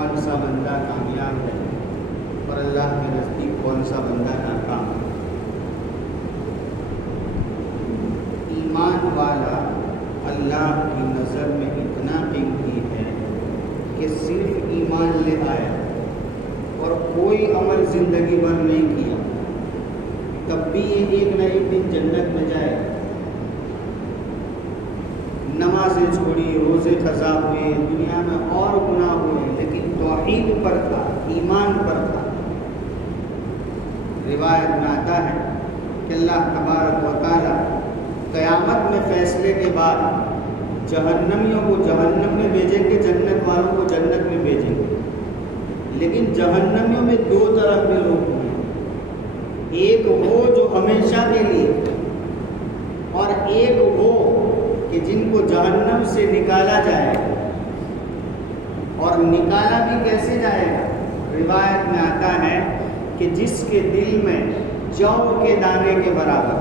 کون سا بندہ کامیاب ہے اور اللہ کے نزدیک کون سا بندہ ناکام ہے۔ ایمان والا اللہ کی نظر میں اتنا قیمتی ہے کہ صرف ایمان لے آیا اور کوئی عمل زندگی بھر نہیں کیا، تب بھی یہ ایک نہ ایک دن جنت میں جائے۔ نمازیں چھوڑی، روزے قضا ہوئے، دنیا میں اور گناہ ہوئے، لیکن توحید پر تھا، ایمان پر تھا۔ روایت میں آتا ہے کہ اللہ تبارک و تعالی قیامت میں فیصلے کے بعد جہنمیوں کو جہنم میں بھیجیں گے، جنت والوں کو جنت میں بھیجیں گے۔ لیکن جہنمیوں میں دو طرح کے لوگ ہیں، ایک وہ جو ہمیشہ کے لیے، اور ایک وہ کہ جن کو جہنم سے نکالا جائے گا۔ اور نکالا بھی کیسے جائے گا؟ روایت میں آتا ہے کہ جس کے دل میں جو کے دانے کے برابر،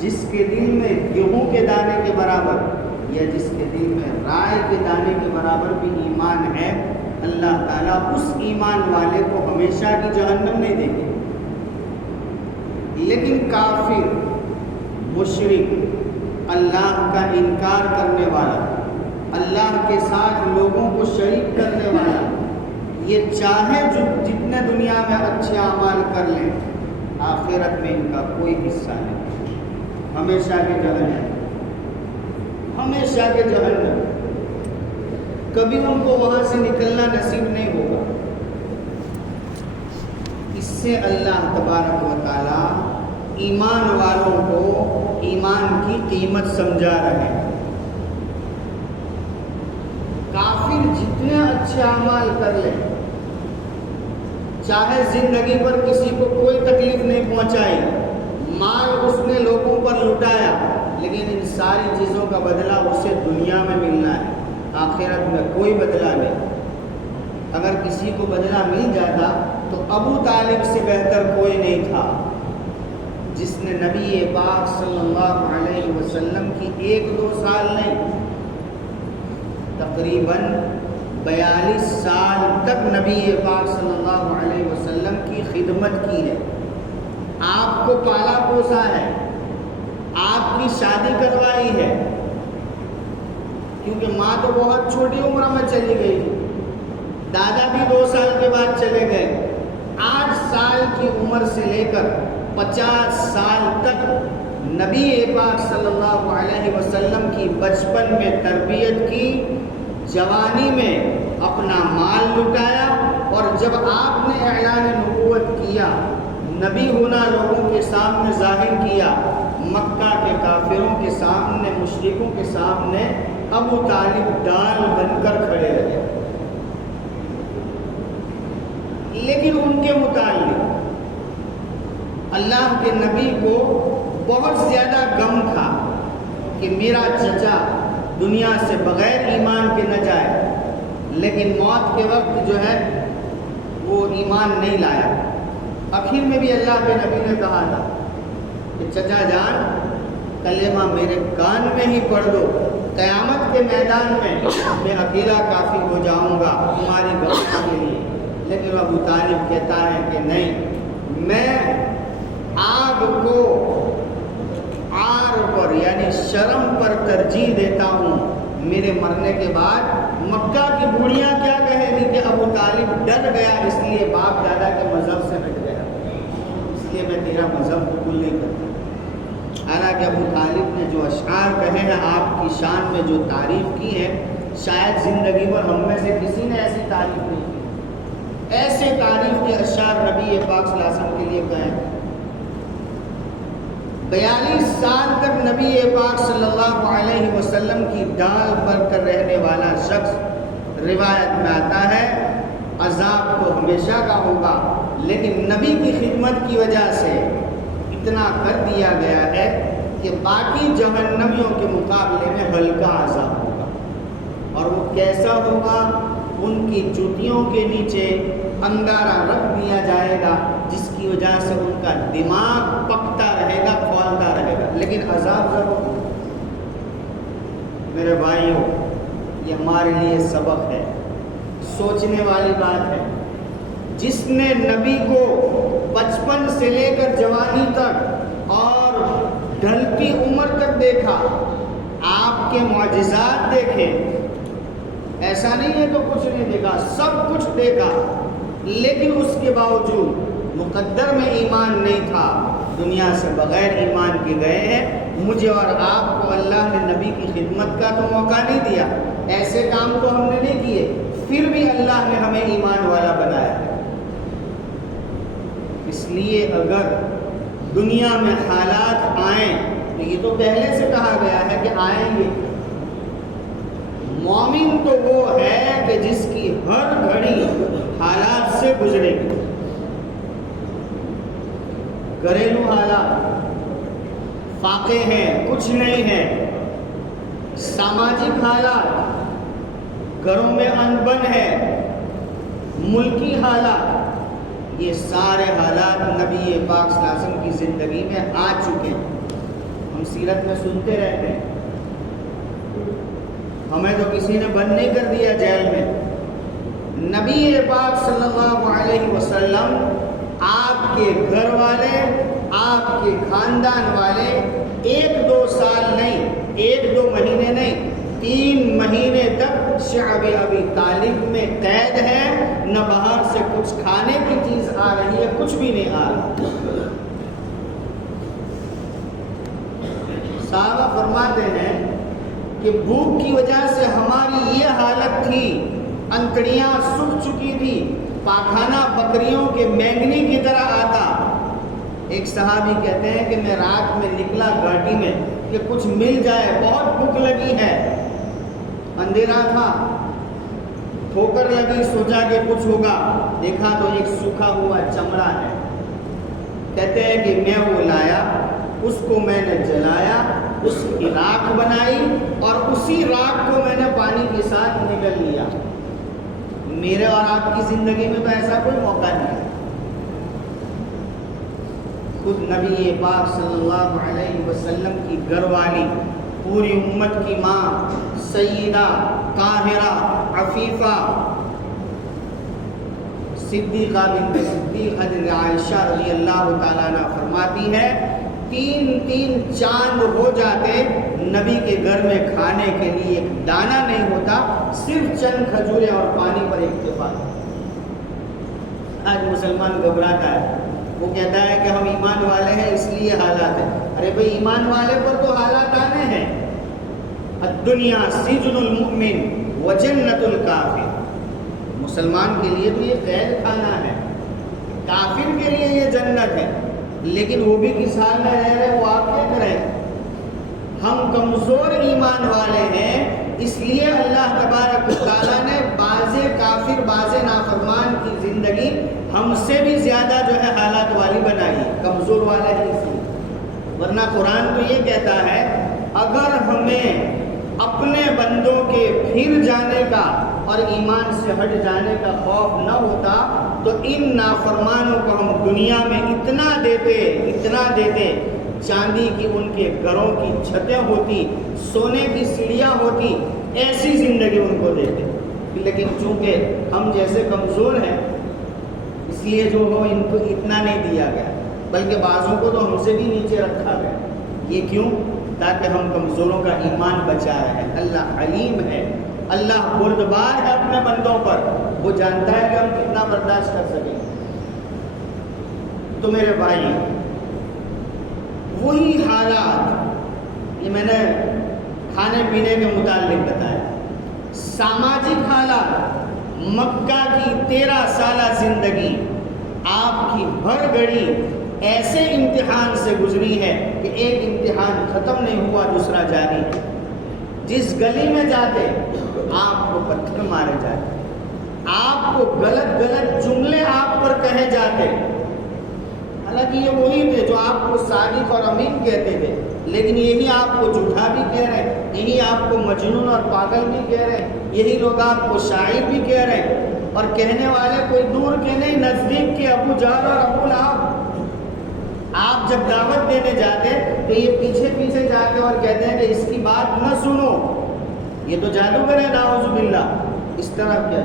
جس کے دل میں گیہوں کے دانے کے برابر، یا جس کے دل میں رائے کے دانے کے برابر بھی ایمان ہے، اللہ تعالیٰ اس ایمان والے کو ہمیشہ کی جہنم نہیں دیں گے۔ لیکن کافر، مشرک، اللہ کا انکار کرنے والا، اللہ کے ساتھ لوگوں کو شریک کرنے والا، یہ چاہے جتنے دنیا میں اچھے اعمال کر لیں، آخرت میں ان کا کوئی حصہ نہیں، ہمیشہ کے جہنم، ہمیشہ کے جہنم، کبھی ان کو وہاں سے نکلنا نصیب نہیں ہوگا۔ اس سے اللہ تبارک و تعالی ایمان والوں کو ایمان کی قیمت سمجھا رہے ہیں۔ کافر جتنے اچھے اعمال کر لیں، چاہے زندگی پر کسی کو کوئی تکلیف نہیں پہنچائی، مال اس نے لوگوں پر لٹایا، لیکن ان ساری چیزوں کا بدلہ اسے دنیا میں ملنا ہے، آخرت میں کوئی بدلہ نہیں۔ اگر کسی کو بدلہ مل جاتا تو ابو طالب سے بہتر کوئی نہیں تھا، جس نے نبی پاک صلی اللہ علیہ وسلم کی 1-2 سال نہیں، تقریباً 42 سال تک نبی پاک صلی اللہ علیہ وسلم کی خدمت کی ہے، آپ کو پالا پوسا ہے، آپ کی شادی کروائی ہے، کیونکہ ماں تو بہت چھوٹی عمر میں چلی گئی تھی، دادا بھی 2 سال کے بعد چلے گئے، 8 سال کی عمر سے لے کر 50 سال تک نبی پاک صلی اللہ علیہ وسلم کی بچپن میں تربیت کی، جوانی میں اپنا مال لٹایا، اور جب آپ نے اعلان نبوت کیا، نبی ہونا لوگوں کے سامنے ظاہر کیا، مکہ کے کافروں کے سامنے، مشرکوں کے سامنے ابو طالب ڈال بن کر کھڑے رہے۔ لیکن ان کے متعلق اللہ کے نبی کو بہت زیادہ غم تھا کہ میرا چچا دنیا سے بغیر ایمان کے نہ جائے، لیکن موت کے وقت جو ہے وہ ایمان نہیں لایا۔ آخر میں بھی اللہ کے نبی نے کہا تھا کہ چچا جان، کلمہ میرے کان میں ہی پڑھ دو، قیامت کے میدان میں اکیلا کافی ہو جاؤں گا تمہاری گواہی کے لیے۔ لیکن ابو طالب کہتا ہے کہ نہیں، میں آگ کو عار پر یعنی شرم پر ترجیح دیتا ہوں۔ میرے مرنے کے بعد مکہ کی بوڑھیاں کیا کہیں گی کہ ابو طالب ڈر گیا، اس لیے باپ دادا کے مذہب سے ہٹ گیا، اس لیے میں تیرا مذہب قبول نہیں کرتا۔ حالانکہ ابو طالب نے جو اشعار کہے ہیں، آپ کی شان میں جو تعریف کی ہے، شاید زندگی پر ہم میں سے کسی نے ایسی تعریف نہیں کی۔ ایسے تعریف کے اشعار نبی پاک صلی اللہ علیہ وسلم کے لیے کہیں۔ 42 سال تک نبی پاک صلی اللہ علیہ وسلم کی ڈال پر کر رہنے والا شخص، روایت میں آتا ہے عذاب تو ہمیشہ کا ہوگا، لیکن نبی کی خدمت کی وجہ سے اتنا کر دیا گیا ہے کہ باقی جہنمیوں کے مقابلے میں ہلکا عذاب ہوگا۔ اور وہ کیسا ہوگا؟ ان کی جوتیوں کے نیچے انگارہ رکھ دیا جائے گا، جس کی وجہ سے ان کا دماغ پکتا رہے گا، کھولتا رہے گا، لیکن عذاب ضرور۔ میرے بھائیوں، یہ ہمارے لیے سبق ہے سوچنے والی بات ہے۔ جس نے نبی کو بچپن سے لے کر جوانی تک اور ڈھلتی عمر تک دیکھا، آپ کے معجزات دیکھے، ایسا نہیں ہے تو کچھ نہیں دیکھا، سب کچھ دیکھا، لیکن اس کے باوجود مقدر میں ایمان نہیں تھا، دنیا سے بغیر ایمان کے گئے ہیں۔ مجھے اور آپ کو اللہ نے نبی کی خدمت کا تو موقع نہیں دیا، ایسے کام تو ہم نے نہیں کیے، پھر بھی اللہ نے ہمیں ایمان والا بنایا ہے۔ اس لیے اگر دنیا میں حالات آئیں تو یہ تو پہلے سے کہا گیا ہے کہ آئیں گے۔ مومن تو وہ ہے کہ جس کی ہر گھڑی حالات سے گزرے گی۔ گھریلو حالات فاقے ہیں، کچھ نہیں ہے، سماجک حالات، گھروں میں انبن ہے، ملکی حالات، یہ سارے حالات نبی پاک صلی اللہ علیہ وسلم کی زندگی میں آ چکے ہیں۔ ہم سیرت میں سنتے رہتے ہیں، ہمیں تو کسی نے بند نہیں کر دیا جیل میں۔ نبی پاک صلی اللہ علیہ وسلم، آپ کے گھر والے، آپ کے خاندان والے 1-2 سال نہیں، 1-2 مہینے نہیں، 3 مہینے تک شعب ابی طالب میں قید ہے، نہ باہر سے کچھ کھانے کی چیز آ رہی ہے، کچھ بھی نہیں آ رہا۔ صحابہ فرماتے ہیں کہ بھوک کی وجہ سے ہماری یہ حالت تھی، انتڑیاں سوکھ چکی تھی، پاخانہ بکریوں کے مینگنی کی طرح آتا۔ ایک صحابی کہتے ہیں کہ میں رات میں نکلا گھاٹی میں کہ کچھ مل جائے، بہت بھوک لگی ہے، اندھیرا تھا، ٹھوکر لگی، سوچا کہ کچھ ہوگا، دیکھا تو ایک سوکھا ہوا چمڑا ہے۔ کہتے ہیں کہ میں وہ لایا، اس کو میں نے جلایا، اس کی راکھ بنائی اور اسی راکھ کو میں نے پانی کے ساتھ نگل لیا۔ میرے اور آپ کی زندگی میں تو ایسا کوئی موقع نہیں ہے۔ خود نبی پاک صلی اللہ علیہ وسلم کی گھر والی، پوری امت کی ماں سیدہ طاہرہ عفیفہ صدیقہ بنت صدیق حضرت عائشہ رضی اللہ تعالیٰ عنہ فرماتی ہے 3 چاند ہو جاتے نبی کے گھر میں کھانے کے لیے ایک دانہ نہیں ہوتا، صرف چند کھجوریں اور پانی پر اکتفا۔ آج مسلمان گھبراتا ہے، وہ کہتا ہے کہ ہم ایمان والے ہیں اس لیے حالات ہیں۔ ارے بھئی ایمان والے پر تو حالات آنے ہیں۔ الدنیا سجن المؤمن وجنت الکافر، مسلمان کے لیے تو یہ قید خانہ ہے، کافر کے لیے یہ جنت ہے، لیکن وہ بھی کس حال میں رہ رہے وہ آپ کیا کریں۔ ہم کمزور ایمان والے ہیں، اس لیے اللہ تبارک و تعالیٰ نے بعض کافر بعض نافرمان کی زندگی ہم سے بھی زیادہ جو ہے حالات والی بنائی، کمزور والا ہی سی۔ ورنہ قرآن تو یہ کہتا ہے اگر ہمیں اپنے بندوں کے پھر جانے کا اور ایمان سے ہٹ جانے کا خوف نہ ہوتا تو ان نافرمانوں کو ہم دنیا میں اتنا دیتے، چاندی کی ان کے گھروں کی چھتیں ہوتی، سونے کی سیڑھیاں ہوتی، ایسی زندگی ان کو دیتے، لیکن چونکہ ہم جیسے کمزور ہیں اس لیے جو ہو ان کو اتنا نہیں دیا گیا، بلکہ بعضوں کو تو ہم سے بھی نیچے رکھا گیا۔ یہ کیوں؟ تاکہ ہم کمزوروں کا ایمان بچا رہے۔ اللہ علیم ہے، اللہ بردبار ہے اپنے بندوں پر، وہ جانتا ہے کہ ہم کتنا برداشت کر سکیں۔ تو میرے بھائی وہی حالات، یہ میں نے کھانے پینے کے متعلق بتایا، سماجک حالات، مکہ کی 13 سالہ زندگی آپ کی ہر گھڑی ایسے امتحان سے گزری ہے کہ ایک امتحان ختم نہیں ہوا دوسرا جاری ہے۔ جس گلی میں جاتے آپ کو پتھر مارے جاتے، آپ کو غلط جملے آپ پر کہے جاتے، حالانکہ یہ وہی تھے جو آپ کو صادق اور امین کہتے تھے، لیکن یہی آپ کو جھوٹا بھی کہہ رہے ہیں، یہی آپ کو مجنون اور پاگل بھی کہہ رہے ہیں، یہی لوگ آپ کو شاعر بھی کہہ رہے ہیں، اور کہنے والے کوئی دور کے نہیں نزدیک کے ابو جہل اور ابو لہب۔ آپ جب دعوت دینے جاتے تو یہ پیچھے جاتے اور کہتے ہیں کہ اس کی بات نہ سنو، یہ تو جادوگر ہے، نعوذ باللہ، اس طرح کیا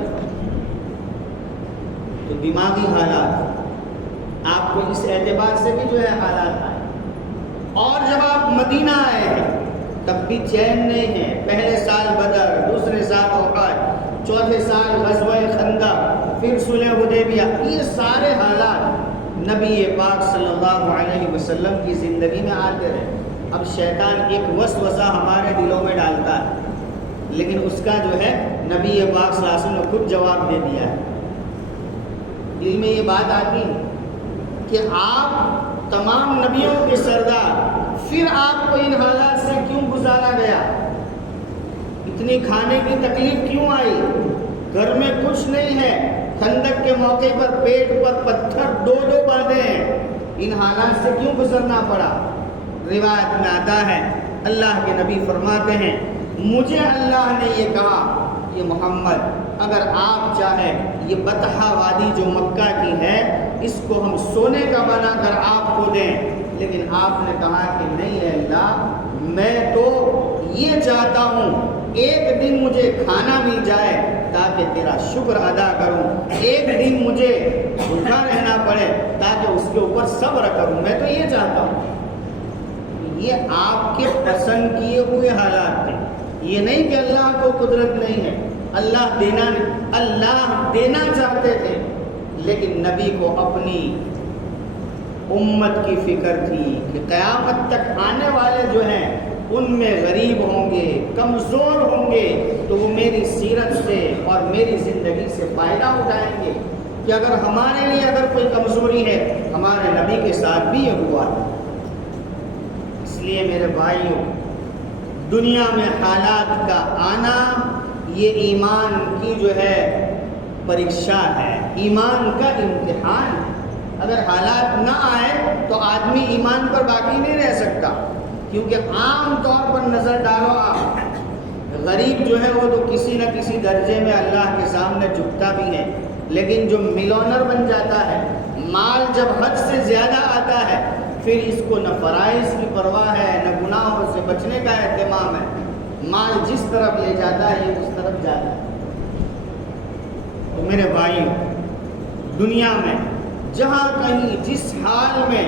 تو دماغی حالات آپ کو اس اعتبار سے بھی جو ہے حالات آئے. اور جب آپ مدینہ آئے ہیں تب بھی چین نہیں ہے. پہلے سال بدر، دوسرے سال احد، چوتھے سال غزوہ خندق، پھر صلح حدیبیہ. یہ سارے حالات نبی پاک صلی اللہ علیہ وسلم کی زندگی میں آتے رہے. اب شیطان ایک وسوسہ ہمارے دلوں میں ڈالتا ہے، لیکن اس کا جو ہے نبی پاک صلی اللہ علیہ وسلم نے خود جواب دے دیا ہے. دل میں یہ بات آتی ہے کہ آپ تمام نبیوں کے سردار، پھر آپ کو ان حالات سے کیوں گزارا گیا؟ اتنی کھانے کی تکلیف کیوں آئی؟ گھر میں کچھ نہیں ہے، خندق کے موقع پر پیٹ پر پتھر دو باندھے ہیں. ان حالات سے کیوں گزرنا پڑا؟ روایت میں آتا ہے اللہ کے نبی فرماتے ہیں مجھے اللہ نے یہ کہا کہ محمد اگر آپ چاہیں یہ بطحہ وادی جو مکہ کی ہے اس کو ہم سونے کا بنا کر آپ کو دیں، لیکن آپ نے کہا کہ نہیں ہے اللہ، میں تو یہ چاہتا ہوں ایک دن مجھے کھانا مل جائے تاکہ تیرا شکر ادا کروں، ایک دن مجھے بھوکا رہنا پڑے تاکہ اس کے اوپر صبر کروں. میں تو یہ چاہتا ہوں. یہ آپ کے پسند کیے ہوئے حالات تھے. یہ نہیں کہ اللہ کو قدرت نہیں ہے، اللہ دینا چاہتے تھے، لیکن نبی کو اپنی امت کی فکر تھی کہ قیامت تک آنے والے جو ہیں ان میں غریب ہوں گے، کمزور ہوں گے، تو وہ میری سیرت سے اور میری زندگی سے فائدہ اٹھائیں گے کہ اگر ہمارے لیے اگر کوئی کمزوری ہے ہمارے نبی کے ساتھ بھی یہ ہوا ہے. اس لیے میرے بھائیوں، دنیا میں حالات کا آنا یہ ایمان کی جو ہے پریکشا ہے، ایمان کا امتحان ہے. اگر حالات نہ آئے تو آدمی ایمان پر باقی نہیں رہ سکتا. کیونکہ عام طور پر نظر ڈالو آپ، غریب جو ہے وہ تو کسی نہ کسی درجے میں اللہ کے سامنے جھکتا بھی ہے، لیکن جو ملونر بن جاتا ہے، مال جب حد سے زیادہ آتا ہے پھر اس کو نہ فرائض کی پرواہ ہے نہ گناہوں سے بچنے کا اہتمام ہے. مال جس طرف لے جاتا ہے یہ اس طرف جاتا ہے. تو میرے بھائیوں، دنیا میں جہاں کہیں جس حال میں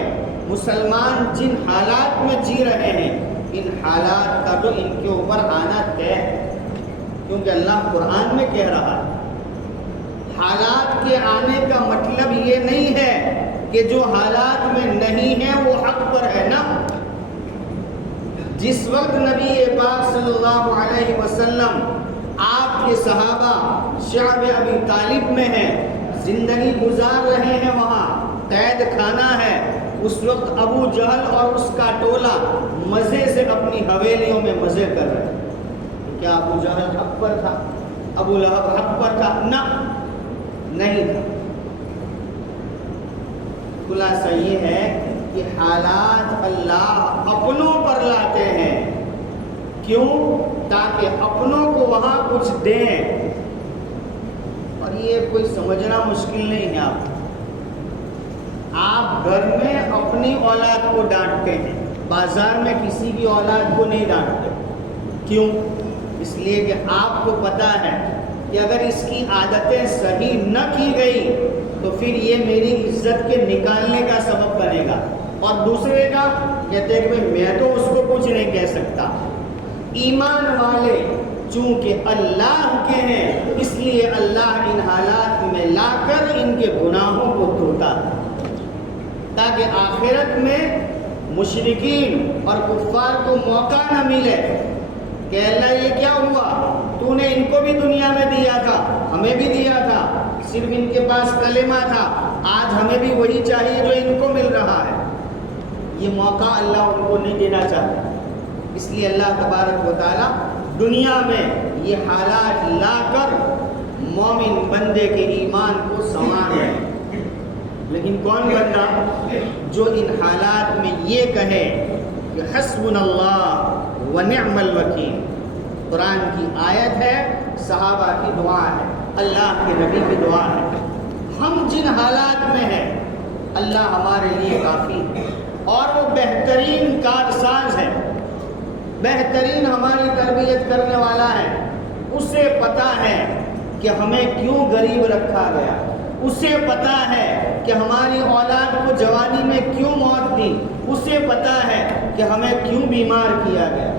مسلمان جن حالات میں جی رہے ہیں، ان حالات کا تو ان کے اوپر آنا طے ہے. کیونکہ اللہ قرآن میں کہہ رہا ہے حالات کے آنے کا مطلب یہ نہیں ہے کہ جو حالات میں نہیں ہے وہ حق پر ہے نا. جس وقت نبی پاک صلی اللہ علیہ وسلم آپ کے صحابہ شعب ابی طالب میں ہیں، زندگی گزار رہے ہیں، وہاں قید خانہ ہے، اس وقت ابو جہل اور اس کا ٹولہ مزے سے اپنی حویلیوں میں مزے کر رہے ہیں. کیا ابو جہل حق پر تھا؟ ابو لہب حق پر تھا؟ نہ، نہیں تھا. خلاصہ یہ ہے کہ حالات اللہ اپنوں پر لاتے ہیں. کیوں؟ تاکہ اپنوں کو وہاں کچھ دیں. اور یہ کوئی سمجھنا مشکل نہیں ہے. آپ گھر میں اپنی اولاد کو ڈانٹتے ہیں، بازار میں کسی کی اولاد کو نہیں ڈانٹتے. کیوں؟ اس لیے کہ آپ کو پتا ہے کہ اگر اس کی عادتیں صحیح نہ کی گئی تو پھر یہ میری عزت کے نکالنے کا سبب بنے گا. اور دوسرے کا کہتے ہیں کہ میں تو اس کو کچھ نہیں کہہ سکتا. ایمان والے چونکہ اللہ کے ہیں اس لیے اللہ ان حالات میں لا کر ان کے گناہوں کو دھوتا ہے تاکہ آخرت میں مشرکین اور کفار کو موقع نہ ملے کہ اللہ یہ کیا ہوا، تو نے ان کو بھی دنیا میں دیا تھا، ہمیں بھی دیا تھا، صرف ان کے پاس کلمہ تھا، آج ہمیں بھی وہی چاہیے جو ان کو مل رہا ہے. یہ موقع اللہ ان کو نہیں دینا چاہتا. اس لیے اللہ تبارک و تعالی دنیا میں یہ حالات لا کر مومن بندے کے ایمان کو سنوار رہے ہیں. لیکن کون بندہ جو ان حالات میں یہ کہے کہ حسبنا اللہ ونعم الوکیل. قرآن کی آیت ہے، صحابہ کی دعا ہے، اللہ کے نبی کی دعا ہے. ہم جن حالات میں ہیں اللہ ہمارے لیے کافی ہے اور وہ بہترین کارساز ہے، بہترین ہماری تربیت کرنے والا ہے. اسے پتہ ہے کہ ہمیں کیوں غریب رکھا گیا، اسے پتا ہے کہ ہماری اولاد کو جوانی میں کیوں موت دی، اسے پتا ہے کہ ہمیں کیوں بیمار کیا گیا،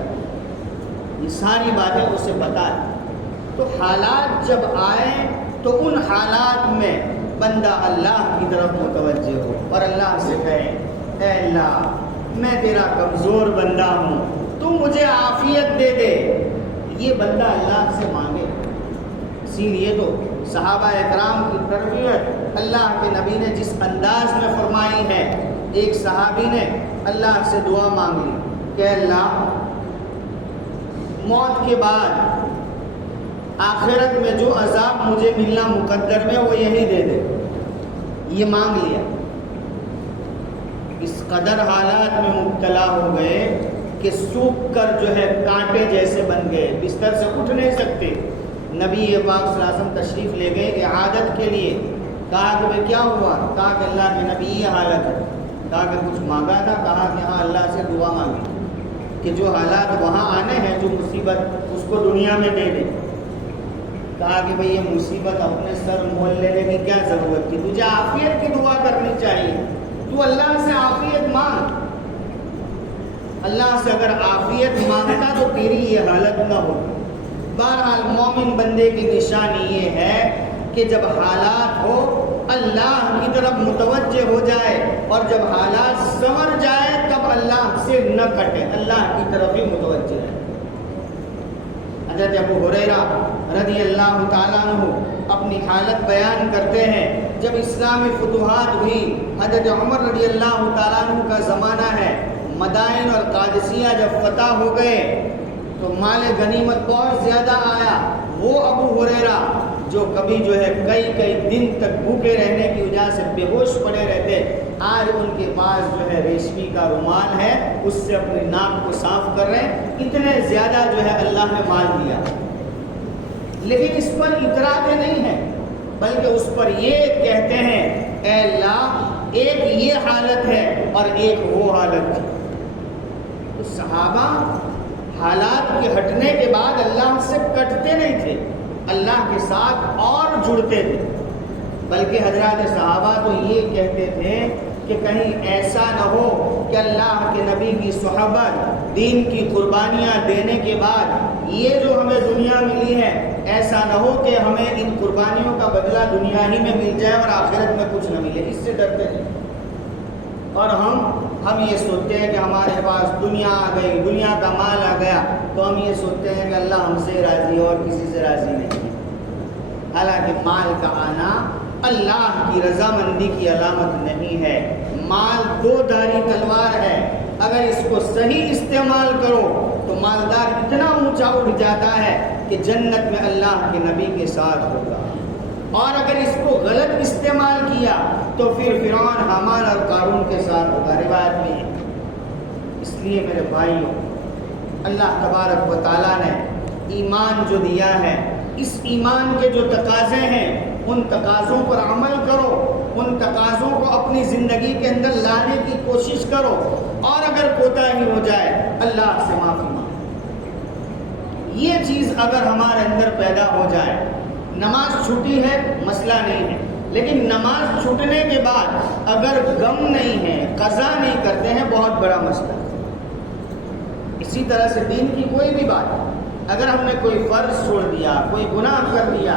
یہ ساری باتیں اسے پتا ہے۔ تو حالات جب آئیں تو ان حالات میں بندہ اللہ کی طرف متوجہ ہو اور اللہ سے کہے اے اللہ میں تیرا کمزور بندہ ہوں، تو مجھے عافیت دے دے، یہ بندہ اللہ سے مانگے۔ اسی لیے تو صحابہ اکرام کی تربیت اللہ کے نبی نے جس انداز میں فرمائی ہے، ایک صحابی نے اللہ سے دعا مانگ لی کہ اللہ موت کے بعد آخرت میں جو عذاب مجھے ملنا مقدر میں وہ یہی دے دے، یہ مانگ لیا۔ اس قدر حالات میں مبتلا ہو گئے کہ سوکھ کر جو ہے کانٹے جیسے بن گئے، بستر سے اٹھ نہیں سکتے۔ نبی پاک صلی اللہ علیہ وسلم تشریف لے گئے عادت کے لیے، کہا کہ بھئی کیا ہوا؟ کہا کہ اللہ کے نبی یہ حالت ہے۔ کہا کہ کچھ مانگا تھا؟ کہا کہ ہاں اللہ سے دعا مانگی کہ جو حالات وہاں آنے ہیں، جو مصیبت اس کو دنیا میں دے دے۔ کہا کہ بھئی یہ مصیبت اپنے سر مول لینے کی کیا ضرورت تھی، تجھے عافیت کی دعا کرنی چاہیے، تو اللہ سے عافیت مانگ۔ اللہ سے اگر عافیت مانگتا تو تیری یہ حالت نہ ہو۔ بہرحال مومن بندے کی نشانی یہ ہے کہ جب حالات ہو اللہ کی طرف متوجہ ہو جائے، اور جب حالات سنور جائے تب اللہ سے نہ کٹے، اللہ کی طرف ہی متوجہ ہے۔ حضرت ابو ہریرہ رضی اللہ تعالیٰ عنہ اپنی حالت بیان کرتے ہیں، جب اسلامی فتوحات ہوئی، حضرت عمر رضی اللہ تعالیٰ عنہ کا زمانہ ہے، مدائن اور قادسیہ جب فتح ہو گئے تو مال غنیمت بہت زیادہ آیا۔ وہ ابو ہریرہ جو کبھی جو ہے کئی دن تک بھوکے رہنے کی وجہ سے بے ہوش پڑے رہتے، آج ان کے پاس جو ہے ریشمی کا رومال ہے، اس سے اپنی ناک کو صاف کر رہے ہیں، اتنے زیادہ جو ہے اللہ نے مال دیا۔ لیکن اس پر اتراتے نہیں ہیں، بلکہ اس پر یہ کہتے ہیں اے اللہ ایک یہ حالت ہے اور ایک وہ حالت ہے۔ تو صحابہ حالات کے ہٹنے کے بعد اللہ سے کٹتے نہیں تھے، اللہ کے ساتھ اور جڑتے تھے، بلکہ حضرات صحابہ تو یہ کہتے تھے کہ کہیں ایسا نہ ہو کہ اللہ کے نبی کی صحبت، دین کی قربانیاں دینے کے بعد یہ جو ہمیں دنیا ملی ہے، ایسا نہ ہو کہ ہمیں ان قربانیوں کا بدلہ دنیا ہی میں مل جائے اور آخرت میں کچھ نہ ملے، اس سے ڈرتے تھے۔ اور ہم یہ سوچتے ہیں کہ ہمارے پاس دنیا آ گئی، دنیا کا مال آ گیا، تو ہم یہ سوچتے ہیں کہ اللہ ہم سے راضی ہے اور کسی سے راضی نہیں۔ حالانکہ مال کا آنا اللہ کی رضامندی کی علامت نہیں ہے۔ مال دو دھاری تلوار ہے، اگر اس کو صحیح استعمال کرو تو مالدار اتنا اونچا اٹھ جاتا ہے کہ جنت میں اللہ کے نبی کے ساتھ ہوگا، اور اگر اس کو غلط استعمال کیا تو پھر فرعون، حامان اور قارون کے ساتھ ہوگا، روایت میں ہے۔ اس لیے میرے بھائیوں، اللہ تبارک و تعالیٰ نے ایمان جو دیا ہے، اس ایمان کے جو تقاضے ہیں ان تقاضوں پر عمل کرو، ان تقاضوں کو اپنی زندگی کے اندر لانے کی کوشش کرو، اور اگر کوتاہی ہو جائے اللہ سے معافی مانگو۔ یہ چیز اگر ہمارے اندر پیدا ہو جائے، نماز چھوٹی ہے مسئلہ نہیں ہے، لیکن نماز چھوٹنے کے بعد اگر غم نہیں ہے، قضا نہیں کرتے ہیں، بہت بڑا مسئلہ ہے۔ اسی طرح سے دین کی کوئی بھی بات، اگر ہم نے کوئی فرض چھوڑ دیا، کوئی گناہ کر دیا،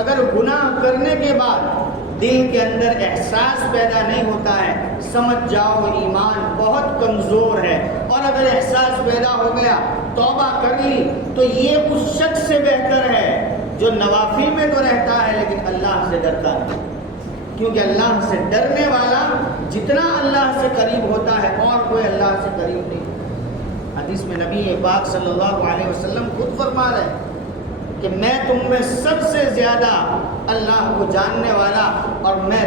اگر گناہ کرنے کے بعد دل کے اندر احساس پیدا نہیں ہوتا ہے، سمجھ جاؤ ایمان بہت کمزور ہے، اور اگر احساس پیدا ہو گیا، توبہ کر لی، تو یہ اس شخص سے بہتر ہے جو نوافل میں تو رہتا ہے لیکن اللہ سے ڈرتا ہے، کیونکہ اللہ سے ڈرنے والا جتنا اللہ سے قریب ہوتا ہے اور کوئی اللہ سے قریب نہیں۔ حدیث میں نبی پاک صلی اللہ علیہ وسلم خود فرما رہے ہیں کہ میں تم میں سب سے زیادہ اللہ کو جاننے والا، اور میں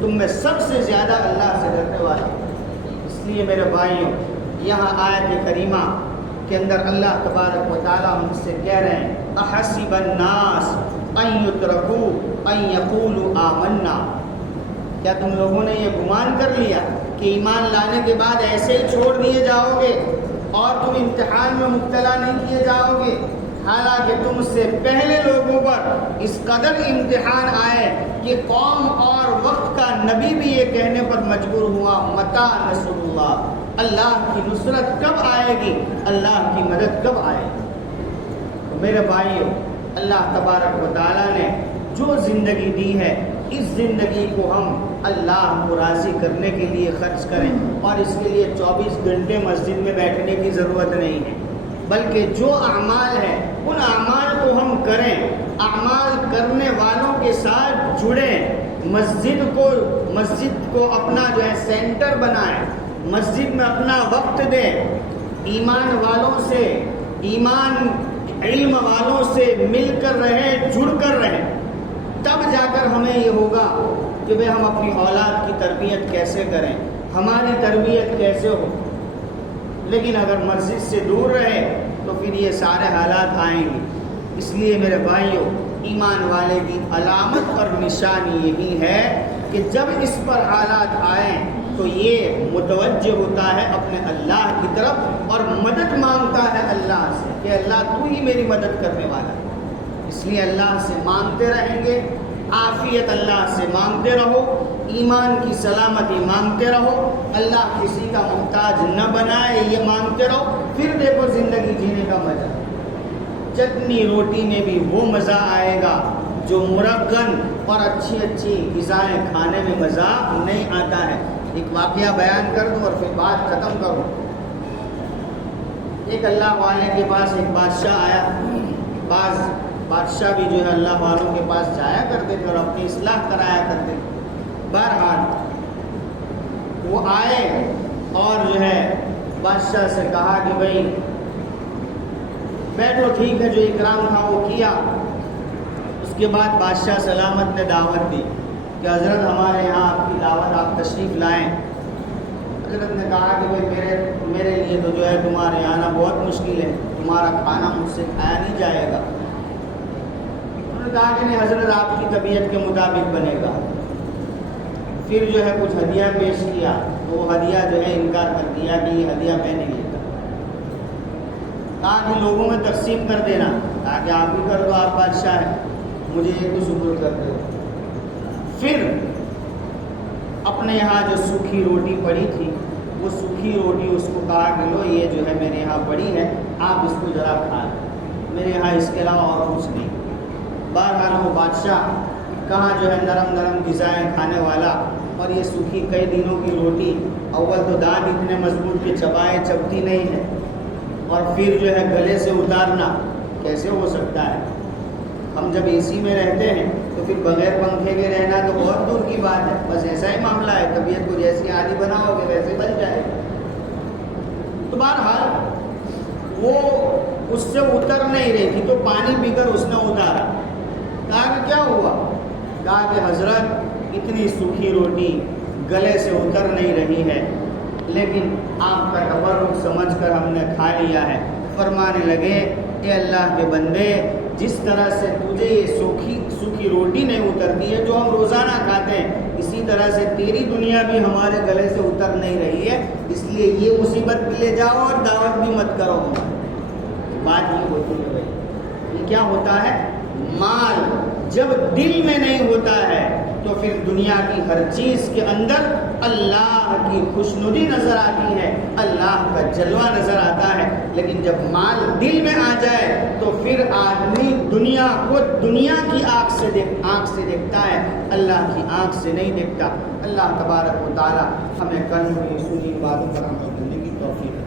تم میں سب سے زیادہ اللہ سے ڈرنے والا۔ اس لیے میرے بھائیوں، یہاں آیت کریمہ کے اندر اللہ تبارک و تعالیٰ ہم سے کہہ رہے ہیں احسب الناس ان یترکوا ان یقولوا آمنا، کیا تم لوگوں نے یہ گمان کر لیا کہ ایمان لانے کے بعد ایسے ہی چھوڑ دیے جاؤ گے اور تم امتحان میں مبتلا نہیں کیے جاؤ گے؟ حالانکہ تم سے پہلے لوگوں پر اس قدر امتحان آئے کہ قوم اور وقت کا نبی بھی یہ کہنے پر مجبور ہوا متی نصر اللہ، اللہ کی نصرت کب آئے گی، اللہ کی مدد کب آئے گی۔ میرے بھائیو، اللہ تبارک و تعالیٰ نے جو زندگی دی ہے اس زندگی کو ہم اللہ کو راضی کرنے کے لیے خرچ کریں، اور اس کے لیے 24 گھنٹے مسجد میں بیٹھنے کی ضرورت نہیں ہے، بلکہ جو اعمال ہیں ان اعمال کو ہم کریں، اعمال کرنے والوں کے ساتھ جڑیں، مسجد کو اپنا جو ہے سینٹر بنائیں، مسجد میں اپنا وقت دیں، ایمان والوں سے، ایمان علم والوں سے مل کر رہیں، جڑ کر رہیں، تب جا کر ہمیں یہ ہوگا کہ بھئی ہم اپنی اولاد کی تربیت کیسے کریں، ہماری تربیت کیسے ہو۔ لیکن اگر مسجد سے دور رہے تو پھر یہ سارے حالات آئیں گے۔ اس لیے میرے بھائیوں، ایمان والے کی علامت اور نشانی یہی ہے کہ جب اس پر حالات آئیں تو یہ متوجہ ہوتا ہے اپنے اللہ کی طرف اور مدد مانگتا ہے اللہ سے کہ اللہ تو ہی میری مدد کرنے والا ہے۔ اس لیے اللہ سے مانگتے رہیں گے، عافیت اللہ سے مانگتے رہو، ایمان کی سلامتی مانگتے رہو، اللہ کسی کا محتاج نہ بنائے یہ مانگتے رہو، پھر دیکھو زندگی جینے کا مزہ۔ چٹنی روٹی میں بھی وہ مزہ آئے گا جو مرغن اور اچھی اچھی غذائیں کھانے میں مزہ نہیں آتا ہے۔ ایک واقعہ بیان کر دوں اور پھر بات ختم کروں۔ ایک اللہ والے کے پاس ایک بادشاہ آیا، بعض بادشاہ بھی جو ہے اللہ والوں کے پاس جایا کرتے تھے اور اپنی اصلاح کرایا کرتے تھے۔ بہرحال وہ آئے اور جو ہے بادشاہ سے کہا کہ بھئی بیٹھو، ٹھیک ہے، جو اکرام تھا وہ کیا۔ اس کے بعد بادشاہ سلامت نے دعوت دی کہ حضرت ہمارے یہاں آپ کی دعوت، آپ تشریف لائیں۔ حضرت نے کہا کہ بھئی میرے لیے تو جو ہے تمہارے یہاں آنا بہت مشکل ہے، تمہارا کھانا مجھ سے کھایا نہیں جائے گا۔ انہوں نے کہا کہ نہیں حضرت، آپ کی طبیعت کے مطابق بنے گا۔ پھر جو ہے کچھ ہدیہ پیش کیا تو وہ ہدیہ جو ہے انکار کر دیا کہ یہ ہدیہ میں نہیں لیتا۔ کہا کہ لوگوں میں تقسیم کر دینا، تاکہ آپ بھی کر دو، آپ بادشاہ ہیں، مجھے یہ تو شکر کر دو۔ پھر اپنے یہاں جو سوکھی روٹی پڑی تھی وہ سوکھی روٹی اس کو کہا کہ لو یہ جو ہے میرے یہاں پڑی ہے، آپ اس کو ذرا کھا لیں، میرے یہاں اس کے علاوہ اور کچھ نہیں۔ بہرحال وہ بادشاہ کہاں جو ہے نرم نرم غذائیں کھانے والا، اور یہ سوکھی کئی دنوں کی روٹی، اول تو دانت اتنے مضبوط کہ چبائے چبتی نہیں ہے، اور پھر جو ہے گلے سے اتارنا کیسے ہو سکتا ہے؟ ہم جب اے سی میں رہتے ہیں تو پھر بغیر پنکھے کے رہنا تو بہت دور کی بات ہے، بس ایسا ہی معاملہ ہے، طبیعت کو جیسی عادی بناؤ گے ویسے بن جائے گا۔ تو بہرحال وہ اس سے اتر نہیں رہی تھی تو پانی پی کر اس نے اتارا۔ کہا کہ کیا ہوا؟ کہا کہ حضرت اتنی سوکھی روٹی گلے سے اتر نہیں رہی ہے، لیکن آپ کا تبرک سمجھ کر ہم نے کھا لیا ہے۔ فرمانے لگے اے اللہ کے بندے، جس طرح سے تجھے یہ سوکھی روٹی نہیں اترتی ہے جو ہم روزانہ کھاتے ہیں، اسی طرح سے تیری دنیا بھی ہمارے گلے سے اتر نہیں رہی ہے، اس لیے یہ مصیبت بھی لے جاؤ اور دعوت بھی مت کرو۔ بات یہ ہوتی ہے بھائی، یہ کیا ہوتا ہے؟ مال جب دل میں نہیں ہوتا ہے تو پھر دنیا کی ہر چیز کے اندر اللہ کی خوشنودی نظر آتی ہے، اللہ کا جلوہ نظر آتا ہے، لیکن جب مال دل میں آ جائے تو پھر آدمی دنیا کو دنیا کی آنکھ سے دیکھتا ہے، اللہ کی آنکھ سے نہیں دیکھتا۔ اللہ تبارک و تعالی ہمیں کل کی سنی باتوں پر عمل کرنے کی توفیق